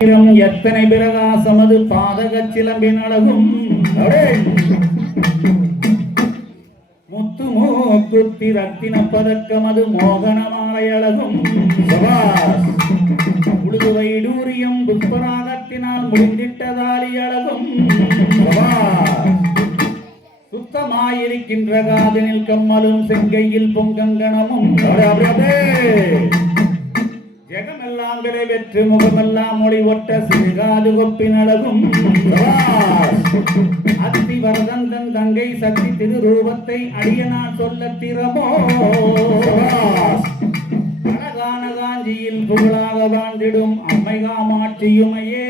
எத்தனை பிரகாசமது பாதக சிலம்பின் அழகும் முத்து மூக்குத்தி ரத்தின பதக்கமது மோகனமாலை அழகும் உழுது வைடூரியம் புஷ்பராகத்தினால் முடிந்திட்டதாலி அழகும் சுத்தமாயிருக்கின்ற காதனில் கம்மலும் செங்கையில் பொங்கங்கணமும் ஜெகமெல்லாம் விளைவெற்று முகமெல்லாம் மொழி ஒட்ட சிறுகாது கொப்பின் அழகும் அத்தி வரதந்தன் தங்கை சக்தி திருரூபத்தை அடியனான் சொல்ல திறமோ அழகான காஞ்சியில் புகழாக வாழ்ந்திடும் அம்மை காமாட்சியுமையே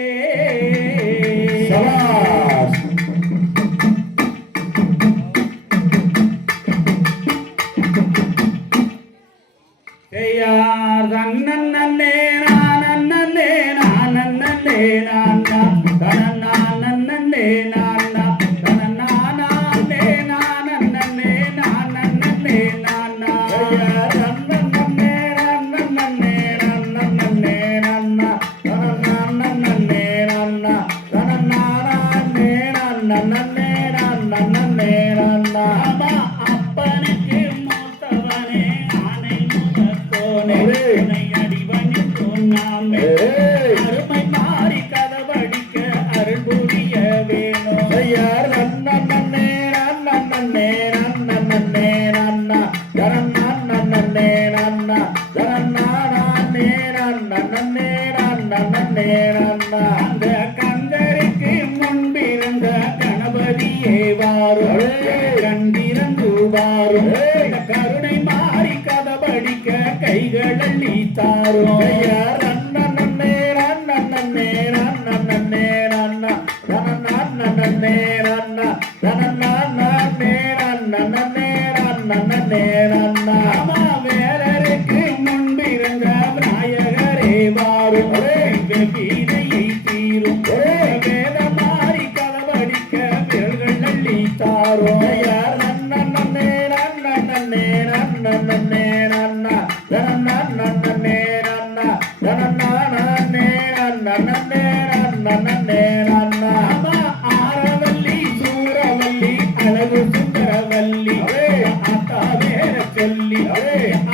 கந்தருக்கு முன்பிருந்த கணபதியே வாரும் கண்டிரந்து வாரும் கருணை மாறி கதபடிக்க கைகள் அள்ளி தாரும் வேலருக்கு முன்பிருந்த விநாயகரே வாரும் கீதையை தீரும் வேத மாறி கதவடிக்க விரல்கள் அள்ளி தாரும் ஆரவல்லி சூரவல்லி அழகு சுந்தரவல்லி அத்தா வேற சொல்லி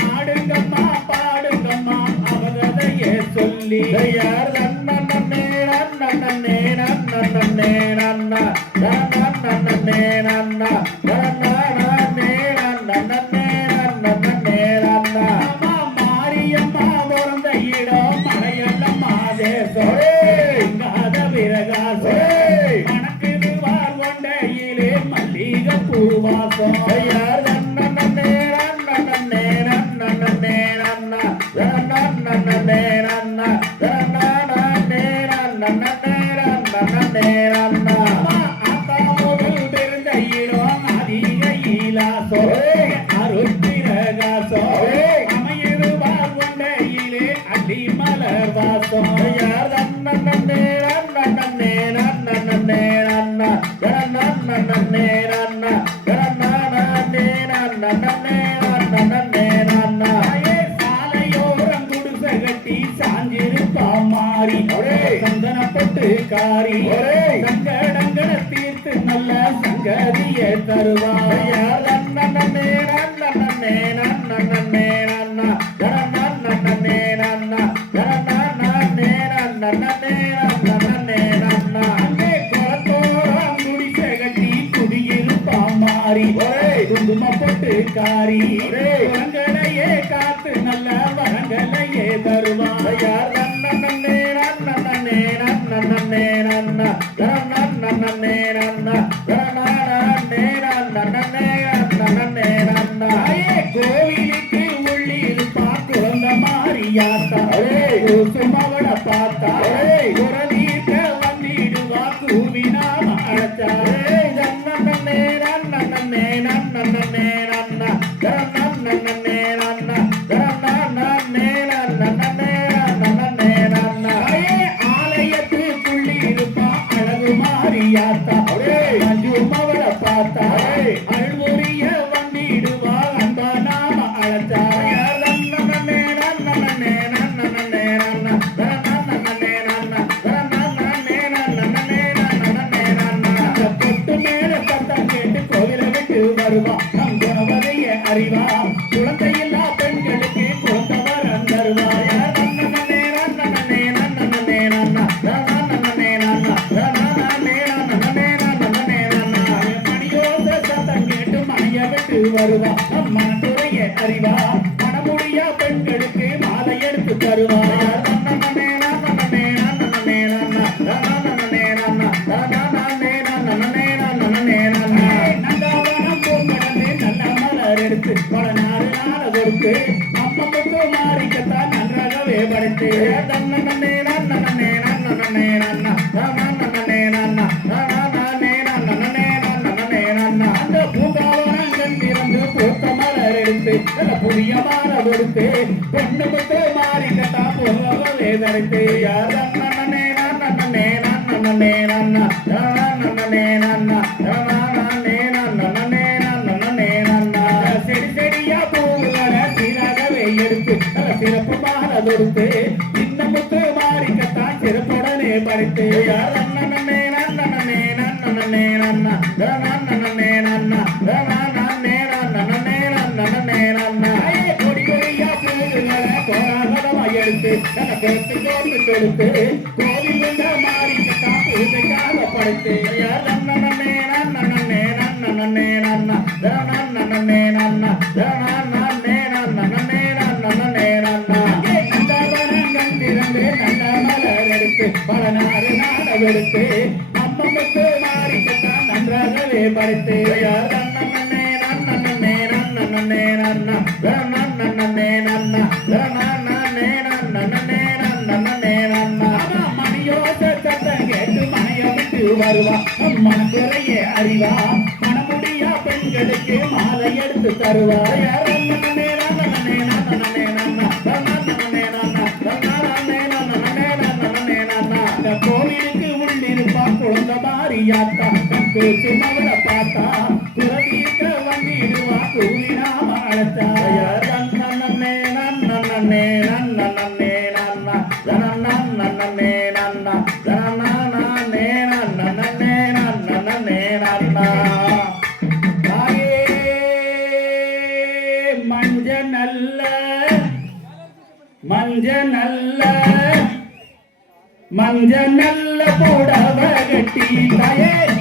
ஆடுங்கம்மா பாடுங்கம்மா அவகதையே சொல்லி மாரியம்மா பிறந்த இடம் மலையல்லம்மா தேசம் விரகாசம் மணக்குதுவார் கொண்டையிலே மல்லிகை பூவாசம் அமையிருவார் கொண்டையிலே அடி மலர் வாசம் சாலையோரம் குடிசை கட்டி சாஞ்சிருப்பா மாறி சந்தனப்பட்டு காரி சங்கடங்களை தீர்த்து நல்ல சங்கதியை தருவார் குங்குமப்பட்டு காரி வரங்களையே காத்து நல்ல வரங்களையே தருவார் கோவிலுக்கு உள்ளிருப்பா குழந்த மாறியாத்தா சுமவட பார்த்தா குரலீட்ட வந்திடுவா கூவினாம அழைச்சா ஆலயத்துக்குள்ளிருப்பா அழகு மாறியாத்தா மஞ்சுமவட பார்த்தா அருள்முறிய வந்திடுவா அன்ப நாம அழைச்சா வருவா மனக்குறைய அறிவா மனமுடியா பெண்களுக்கு மாலை எடுத்து தருவா எடுத்து பல நாடு நாள கொடுத்து நம்மளுக்கு மாறிக்கத்தான் நன்றாகவே படைத்து அந்த பூங்காவனங்கள் திறந்து பூத்த மலர் எடுத்து புதிய மாலை கொடுத்து பொண்ணுக்கு மாறிக்கத்தான் போகவே படைத்து யார் நன்னே நன்னே நன்னே நன்னா நன்னே நன்னா சிறப்பு மாலை கொடுத்து இன்னமுத்து மாறிக்கத்தான் சிறப்புடனே படைத்து நன்னே நன்னே நன்னே நன்னா நன்னே நன்னா நன்னே நன்னே நன்னே நன்னா கொடி கொடியா பூவுகளை கோலாகலமா எடுத்து கொடுத்து கோர்த்து கொடுத்து கோவில் மாறிக்கத்தான் பூஜைக்காக படைத்து நன்னே நன்னே நன்னே நன்னா நன்னே நன்னா பல நாடு நாடவெடுத்து நம்மளுக்கு மாறிக்கத்தான் நன்றாகவே படைத்து நன்னே நன்னே நன்னே நன்னா நன்னே நன்னா நன்னே நன்னே நன்னா மணியோச சத்தம் கேட்டு மனைய விட்டு வருவா மனக்குறைய அறிவா மனமுடியா பெண்களுக்கு மாலை எடுத்து தருவா நன்னே நன்னே நன்னே நன்னா கோவிலுக்கு உள்ளிருப்பா குழந்த மாறியாத்தா பேச்சு மகள பார்த்தா துறவிக்க வந்திடுவா கூவினாம அழைச்சா நன்னே நன்னே நன்னே நன்னா நன்னே நன்னா நன்னே நன்னே நன்னா தாயே மஞ்ச நல்ல புடவ கட்டி தாயே